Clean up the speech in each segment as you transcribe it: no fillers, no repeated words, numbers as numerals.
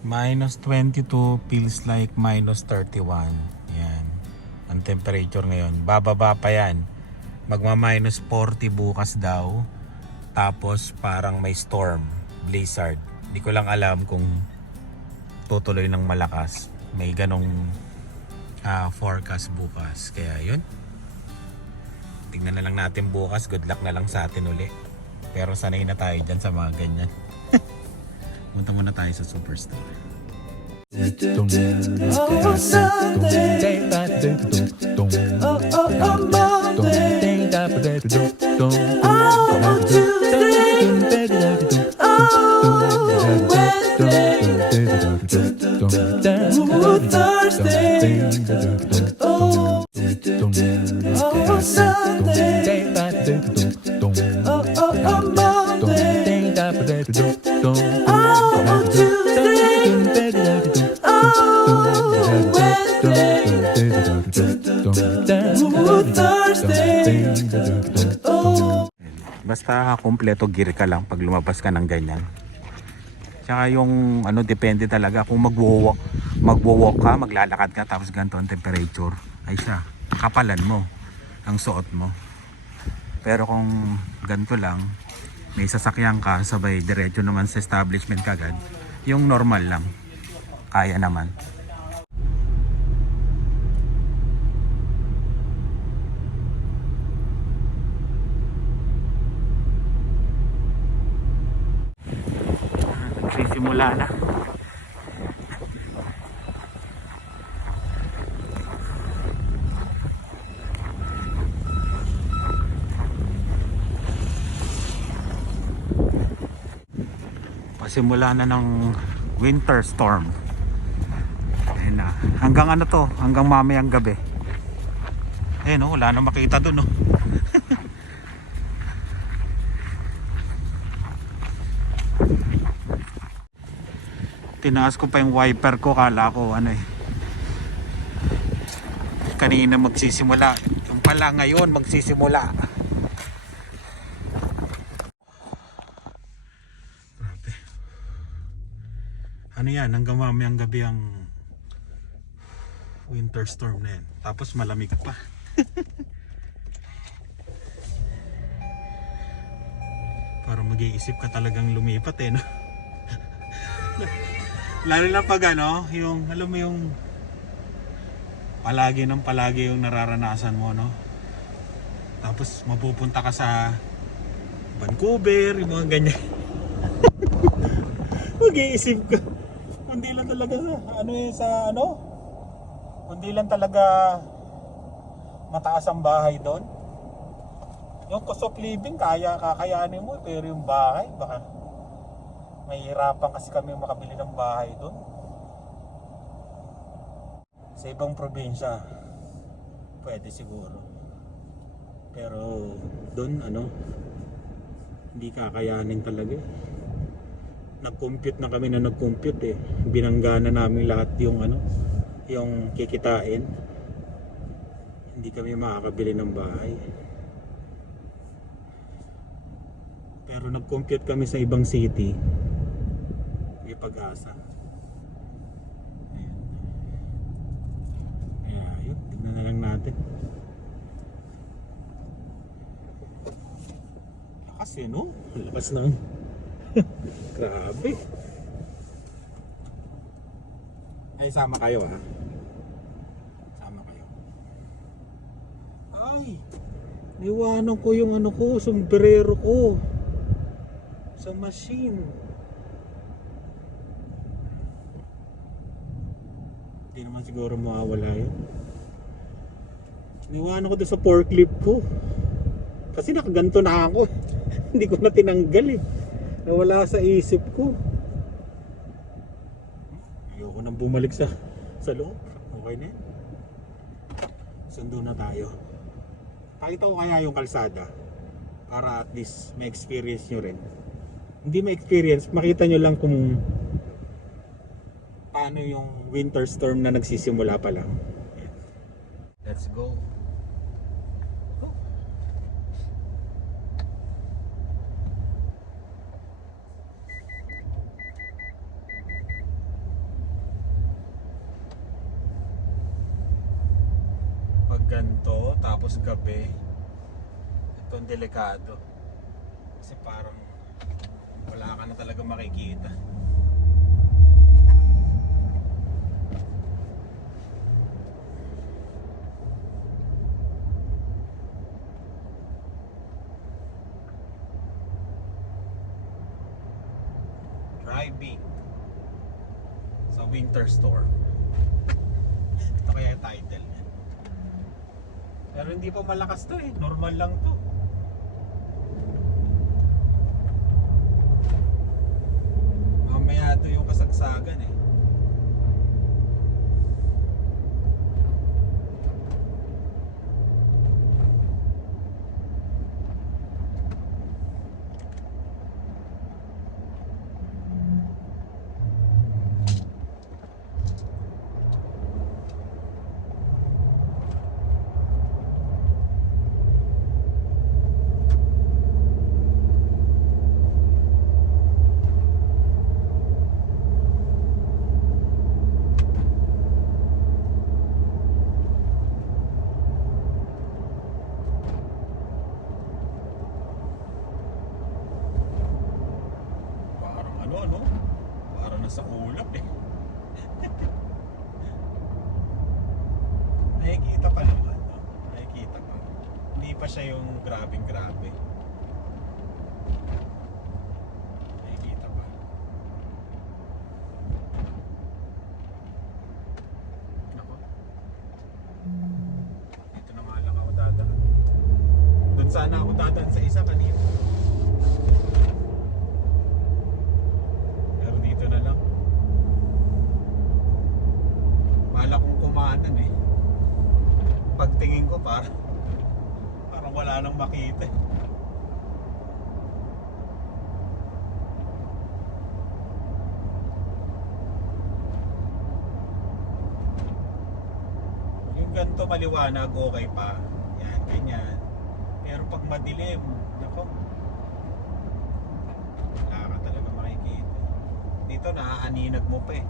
-22 feels like -31. Yan. Ang temperature ngayon. Bababa pa yan. Magma-40 bukas daw. Tapos parang may storm, blizzard. Hindi ko lang alam kung tutuloy ng malakas. May ganong forecast bukas. Kaya yun. Tingnan na lang natin bukas. Good luck na lang sa atin uli. Pero sanay na tayo dyan sa mga ganyan. Punta muna tayo sa superstore. Oh, Sunday. Oh, Monday. Oh, Tuesday. Oh, Wednesday. Oh, Thursday. Oh, Sunday. Oh, Monday. Oh, Tuesday. Basta kompleto gear ka lang pag lumabas ka ng ganyan. Tsaka yung depende talaga kung magwo-walk ka, maglalakad ka tapos ganito ang temperature. Ay siya, kapalan mo ang suot mo. Pero kung ganito lang, may sasakyan ka, sabay diretso naman sa establishment kagad, yung normal lang, kaya naman. Nagsisimula na. Pasimula na ng winter storm. Ayun na. Hanggang hanggang mamayang gabi. Ayun wala na makita dun Tinaas ko pa yung wiper ko, kala ko kanina magsisimula. Yung pala ngayon magsisimula. Grabe. Yan, hanggang mamayang gabi ang winter storm na yan. Tapos malamig pa. Parang mag-iisip ka talagang lumipat no? Lalo na pag yung alam mo yung palagi yung nararanasan mo tapos mapupunta ka sa Vancouver, yung mga ganyan. Mag-iisip ka, hindi lang talaga hindi lang talaga mataas ang bahay doon. Yung cost of living kakayanin mo, pero yung bahay baka mahirapan kasi kami makabili ng bahay doon. Sa ibang probinsya pwede siguro, pero doon hindi kakayanin talaga. Nag-compute na kami binangga na namin lahat yung yung kikitain. Hindi kami makakabili ng bahay. Pero nag-compute kami sa ibang city, may pag-asa. Kaya yun, tignan na lang natin. Lakas lakas na. Grabe. Ay, sama kayo sama kayo. Ay, niwanan ko yung sombrero ko sa machine. Hindi naman siguro mawawala yun. Niwanan ko doon sa forklift ko kasi nakaganto na ako. Hindi ko na tinanggal nawala sa isip ko. Ayoko nang bumalik sa loob. Okay na yan, sundo na tayo. Pakita ko kaya yung kalsada para at least may experience nyo rin. Hindi ma-experience, makita nyo lang kung paano yung winter storm na nagsisimula pa lang. Let's go. ganto tapos gabi, ito ang delikado kasi parang wala ka na talaga makikita. Driving sa winter storm. Ito kaya yung title niya. Pero hindi pa malakas to eh. Normal lang to. Mamaya to yung kasagsagan eh. No? Para nasa ulap eh. Nakikita pa naman, no? Nakikita pa. Hindi pa siya yung grabing grabe. Nakikita pa. Ako. Dito na nga lang ako dadaan. Doon sana ako dadaan sa isa kanina. Dito na lang. Mahala kong kumanan eh. Pagtingin ko parang wala nang makita. Yung ganito maliwanag okay pa. Yan, ganyan. Pero pag madilim, nako. Wala ka talaga makikita. Dito naaaninag mo pa eh.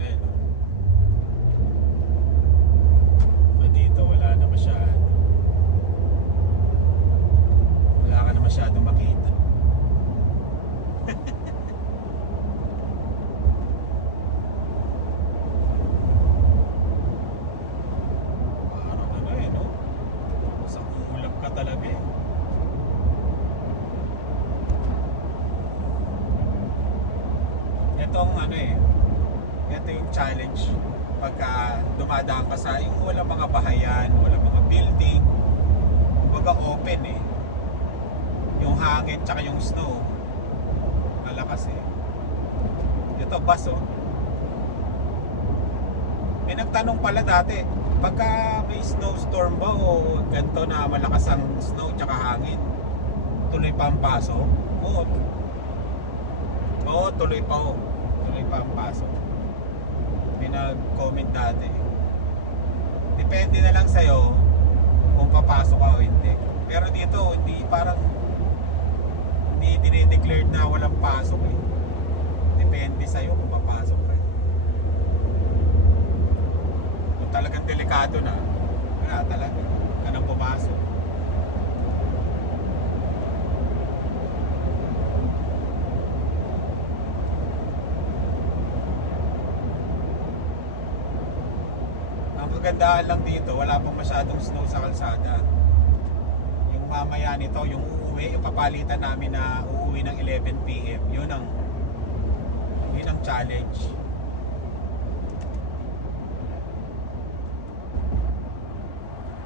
Ayan o. Dito wala na masyado. Wala ka na masyadong makita. Parang ano eh, no? Sa ulap ka talaga eh. Itong ano eh, ito yung challenge pagka dumadaan ka sa yung walang mga bahayan, walang mga building, kumbaga open eh. Yung hangin tsaka yung snow malakas eh. Ito bus oh. May nagtanong pala dati, pagka may snowstorm ba o ganito na malakas ang snow tsaka hangin, tuloy pa ang pasok? Oo. Oo, tuloy pa oh. Tuloy pa ang pasok. May nag-comment dati. Depende na lang sa'yo kung papasok ka o hindi. Pero dito, hindi parang hindi dinideclared na walang pasok eh. Depende sa'yo kung papasok ka. Kung talagang delikado na, wala talaga. Ka nang pumasok. Ang kagandahan lang dito, wala pang masyadong snow sa kalsada. Yung mamaya nito, yung uuwi, yung papalitan namin na uuwi ng 11 PM, yun ang challenge.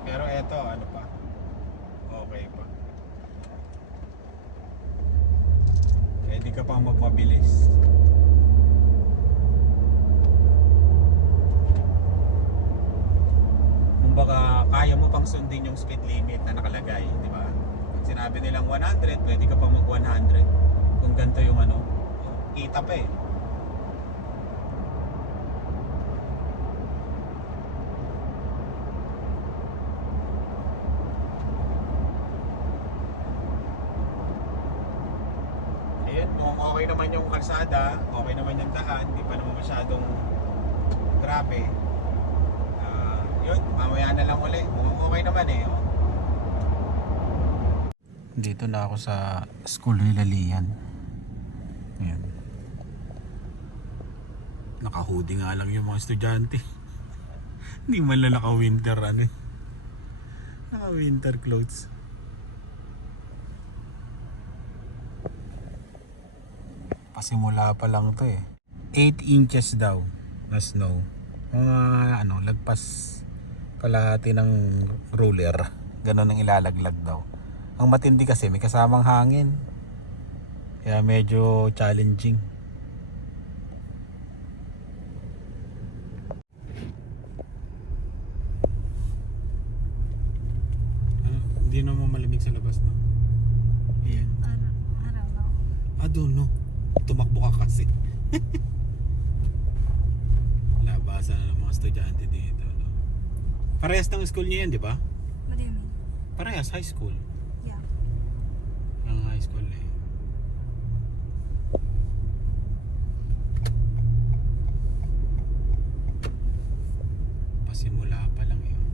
Pero eto, ano pa? Okay pa. Pwede ka pang magpabilis. Kumbaga, kaya mo pang sundin yung speed limit na nakalagay, di ba? Pag sinabi nilang 100, pwede ka pang mag 100. Kung ganito yung ano, kita pa eh. kung okay naman yung kalsada, okay naman yung daan, hindi pa naman masyadong grabe. Yun, mamaya na lang ulit. Okay naman eh. Oh. Dito na ako sa school nila Lian. Ayan. Naka-hoodie nga lang yung mga estudyante. Hindi man lang naka-winter ano eh. Naka-winter clothes. Pasimula pa lang to eh. 8 inches daw na snow. Mga ano, lagpas kalahati ng ruler. Ganon ang ilalaglag daw. Ang matindi kasi may kasamang hangin. Kaya medyo challenging. Hindi naman malamig sa labas, no? Ayan. I don't know. Tumakbo ka kasi. Labasan na ng mga estudyante dito, no? Parehas ng school niya yan, di ba? What do you mean? Parehas, high school. Yeah. Ang high school eh. Pasimula pa lang yun.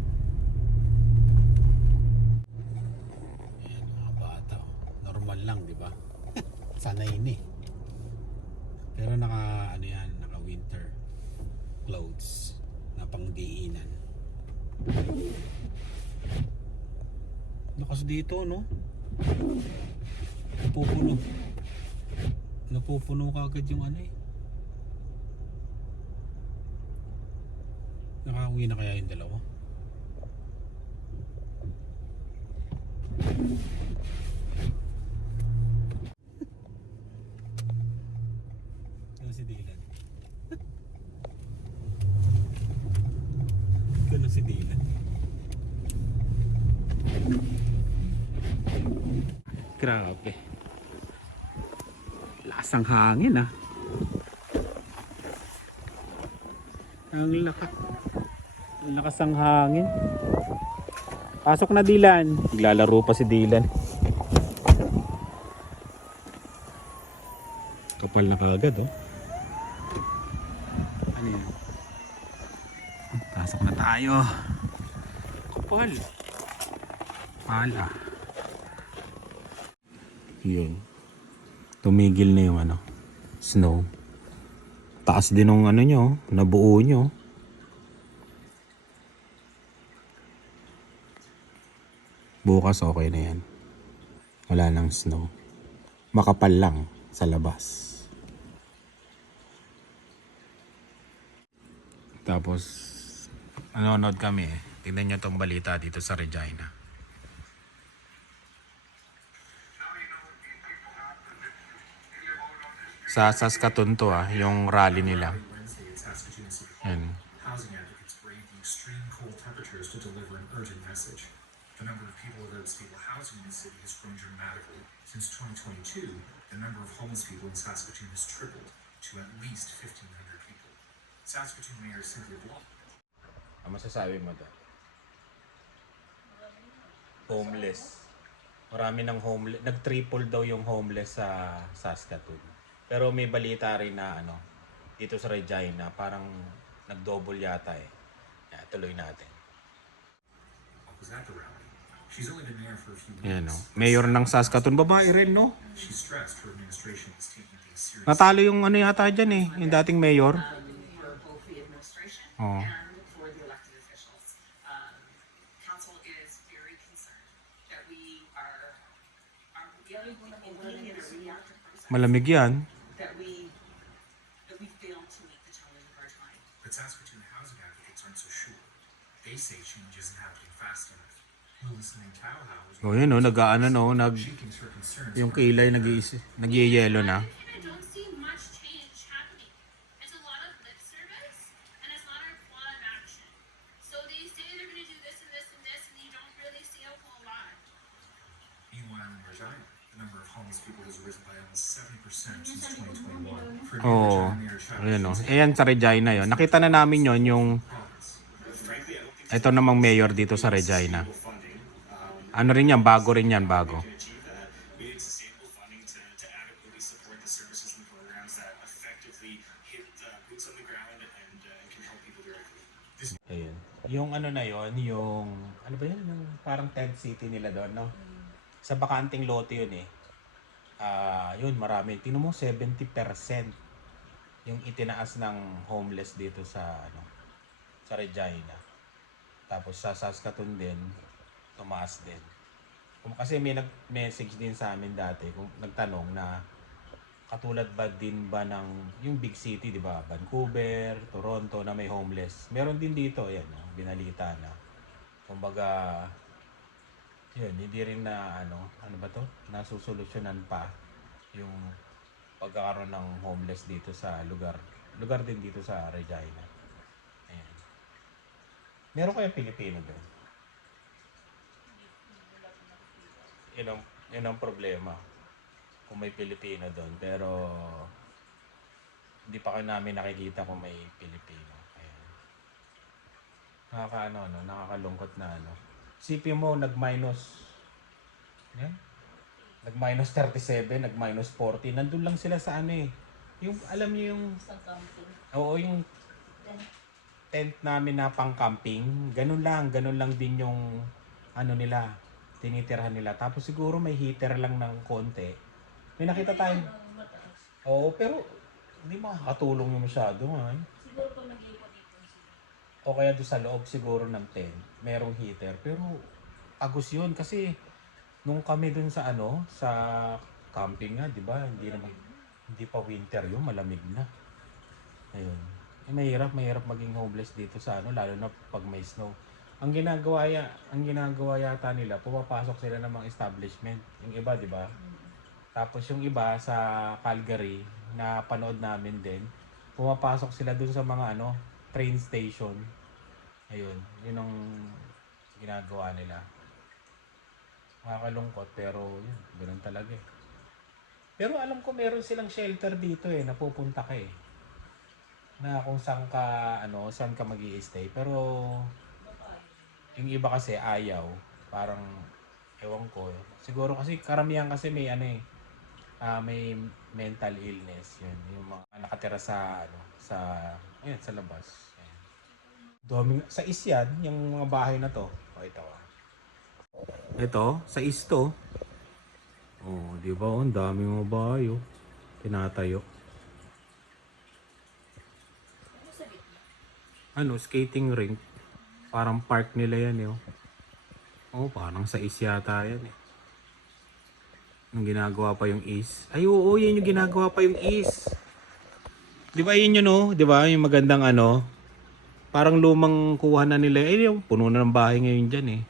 Ayan, mga bata. Normal lang, di ba? Sanay ni. Pero naka, ano yan, naka winter clothes na pangdiinan. Lakas dito, no? Napupuno. Napupuno kagad yung ano eh. Nakauwi na kaya yung dalawa? Ano si Dylan? Ano si Dylan? Grabe. Lakas ang hangin ah. Ang lakas ang hangin. Pasok na Dylan. Naglalaro pa si Dylan. Kapal na kagad oh. Ano yan? Pasok na tayo. Kapal. Pala. Yun. Tumigil na yung ano, snow. Taas din ng ano nyo, nabuo nyo. Bukas okay na yan. Wala nang snow. Makapal lang sa labas. Tapos nanonood kami eh. Tingnan nyo tong balita dito sa Regina. Sa Saskatoon to yung rally nila. Yan. Housing advocates brave the extreme cold temperatures to deliver an urgent message. The number of people without stable housing in the city has grown dramatically. Since 2022, the number of homeless people in Saskatoon has tripled to at least 1,500 people. Saskatoon Mayor Cynthia Block. Ang masasabi mo doon? Homeless. Marami ng homeless. Nag-triple daw yung homeless sa Saskatoon. Pero may balita rin na ano, dito sa Regina, parang nag-double yata eh. Yeah, tuloy natin. Was at the rally. She's only been there for a few Yan weeks. no. Mayor ng Saskatoon, babae rin no. She stressed her administration is taking things seriously. Natalo yung ano yata dyan eh, yung dating mayor. For both the administration Oh. and for the elected officials. Council is very concerned that we are engaging in a reactive process, Malamig yan. that we fail to meet the challenge of our time. But Saskatoon housing advocates aren't so sure. They say change isn't happening fast enough. Listening Tauha was O yun no, nag-ano no, she thinks her concerns yung kilay nag-yelo na. I don't see much change happening. It's a lot of lip service, and it's not a lot of action. So they say they're going to do this and this and this, and you don't really see a whole lot. Meanwhile, in Regina, the number of homeless people has risen by almost 70% since 2021. For Oo. Regina Mayor Chad, Ayun no. Ayan sa Regina yon. Nakita na namin yon yung ito namang mayor dito sa Regina. Ano rin yan, bago rin yan, bago. we need sustainable funding to adequately support the services services and programs that effectively hit boots on the ground and can help people directly. Ayun. Yung ano na yon, yung ano ba yun? Yung parang tent city nila doon, no? Sa bakanting lote yun eh. Yun, marami. Tingnan mo, 70% yung itinaas ng homeless dito sa ano, sa Regina. Tapos sa Saskatoon din, tumaas din. Kasi may nag-message din sa amin dati, kung nagtanong na katulad ba din ba ng yung big city, di ba? Vancouver, Toronto na may homeless. Meron din dito, ayan, binalita na. Kumbaga, yun, hindi rin na ano ba to? Nasusolusyonan pa yung pagkakaroon ng homeless dito sa lugar. Lugar din dito sa Regina. Ayan. Meron kaya Pilipino doon? Yun ang problema. Kung may Pilipino doon. Pero hindi pa namin nakikita kung may Pilipino. Ayan. Nakakalungkot na ano. Sipin mo, nag-minus. Yan. Nag-minus 37, nag-minus 40. Nandun lang sila sa ano eh. Yung, alam niyo yung... Oo, yung tent namin na pang-camping. Ganun lang din yung ano nila, tinitirhan nila. Tapos siguro may heater lang ng konti. May nakita tayo. Oo, pero hindi makakatulong yung masyado. Ha? Siguro kung nag-ipon-ipon sila. O kaya doon sa loob siguro ng tent, merong heater. Pero agos yun kasi nung kami doon sa ano, sa camping nga, di ba? Hindi pa winter yun, malamig na. Ayun. Mahirap maging homeless dito sa ano, lalo na pag may snow. Ang ginagawa yata nila, pumapasok sila ng mga establishment. Yung iba, di ba? Tapos yung iba sa Calgary, na panood namin din, pumapasok sila dun sa mga ano, train station. Ayun, yun ang ginagawa nila. Makakalungkot pero yun, ganoon talaga eh. Pero alam ko meron silang shelter dito eh, napupunta ka eh. Na kung saan ka magi-stay. Pero yung iba kasi ayaw, parang ewan ko. Siguro kasi karamihan kasi may ano eh, may mental illness yun, yung mga nakatira sa sa labas. Ayan. Dami sa Isyan, yung mga bahay na to. Ito, sa Isto. Oh, di ba? Ang dami mga bahay oh. Tinatayo. Ano, skating rink. Parang park nila yan eh. Oh, parang sa Isyata yan eh. Nung ginagawa pa yung is. Ay, oo, yan yung ginagawa pa yung is. Di ba yun yun, no? Di ba? Yung magandang ano. Parang lumang kuha na nila. Ay, yung puno na ng bahay ngayon dyan eh.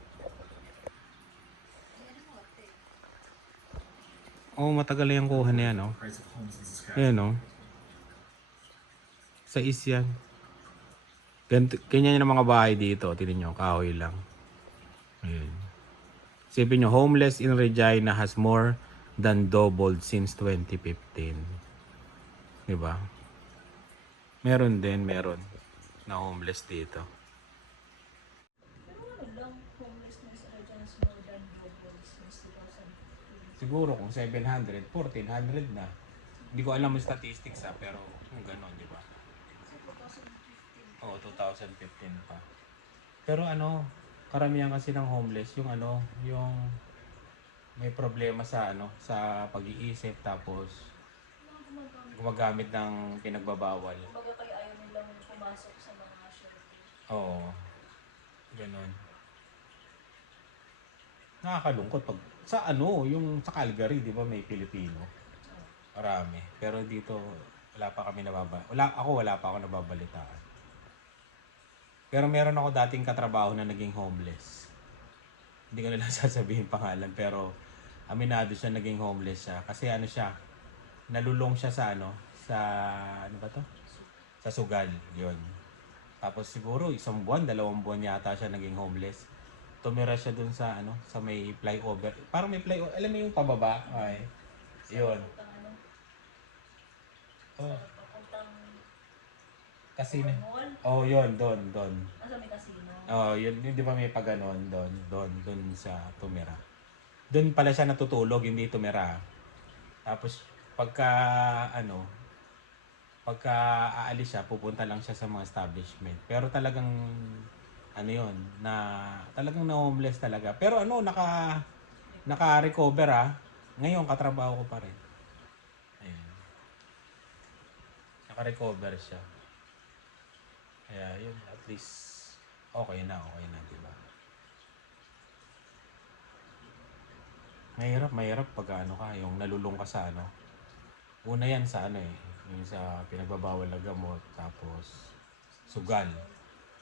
Oo, matagal na yung kuha na yan, no? Price of homes in Saskatchewan. Ayan, no? Sa is yan. Ganyan yung mga bahay dito. Tignan nyo, kahoy lang. Ayan. Isipin nyo, homeless in Regina has more than doubled since 2015. Diba? Meron na homeless dito. Pero ano lang, homelessness na dyan is more than double since 2015. Siguro kung 700, 1400 na. Hindi ko alam yung statistics pero kung gano'n, di ba? Kasi 2015. Oo, 2015 pa. Pero ano, karamihan kasi ng homeless yung may problema sa sa pag-iisip tapos Mga gumagamit. gumagamit ng pinagbabawal. Kumbaga kaya ayaw nilang pumasok sa mga shelter. Oo. Ganon. Nakakalungkot pag sa yung sa Calgary, 'di ba, may Pilipino. Marami. Pero dito wala pa ako nababalitaan. Pero meron ako dating katrabaho na naging homeless. Hindi ko na lang sasabihin pangalan pero aminado siya naging homeless siya kasi nalulong siya sa ano ba to? Sa sugal, 'yon. Tapos siguro 1 buwan, 2 buwan yata siya naging homeless. Tumira siya dun sa sa may flyover. Parang may flyover, alam mo yung pababa? Ay. 'Yon. Papuntang Oh, papuntang casino. mall. Oh, 'yon, doon. Nasa may casino. Oh, yun 'di ba may paganon doon sa tumira. Doon pala siya natutulog, hindi tumira. Tapos pagka pagka aalis siya, pupunta lang siya sa mga establishment. Pero talagang ano yun, na talagang na-homeless talaga. Pero naka-recover Ngayon katrabaho ko pa rin. Ayan. Naka-recover siya. Kaya yun, at least okay na, di ba? Mahirap pag yung nalulung ka sa Una yan sa yung sa pinagbabawal na gamot, tapos sugal.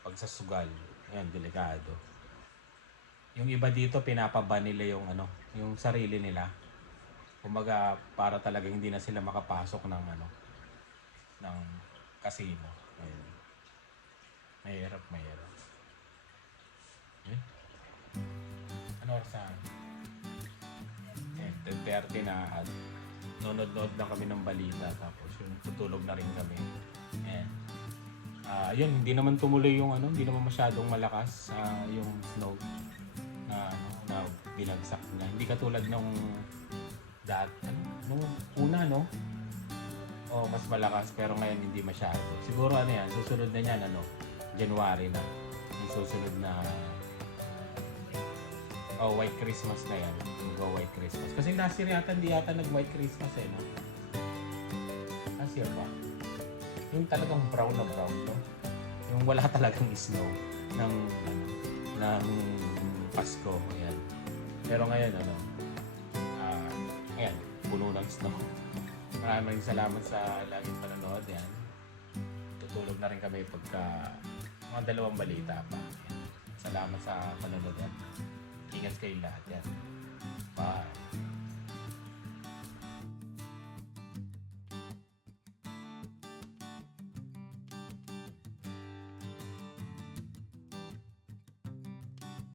Pag sa sugal, yan, delikado. Yung iba dito, pinapaba nila yung sarili nila. Kumbaga, para talaga hindi na sila makapasok ng ng casino. Ayun. Mahirap. Eh? Ano oras 10:30 na at nonod lang kami ng balita, tapos yung tutulog na rin kami. And yun, hindi naman tumuloy yung hindi naman masyadong malakas yung snow na binagsak na. Hindi katulad nung nung una mas malakas, pero ngayon hindi masyado. Siguro susunod na niyan January na. Yung susunod na White Christmas na yan. White Christmas. Kasi last year hindi yata nag-White Christmas no? Last year ba? Yung talagang brown na brown Yung wala talagang snow ng Pasko. Ayan. Pero ngayon ayan, puno ng snow. Maraming salamat sa laging panonood yan. Tutulog na rin kami pagka mga 2 balita pa. Ayan. Salamat sa panonood yan. Ingat kayo lahat yan. Bye.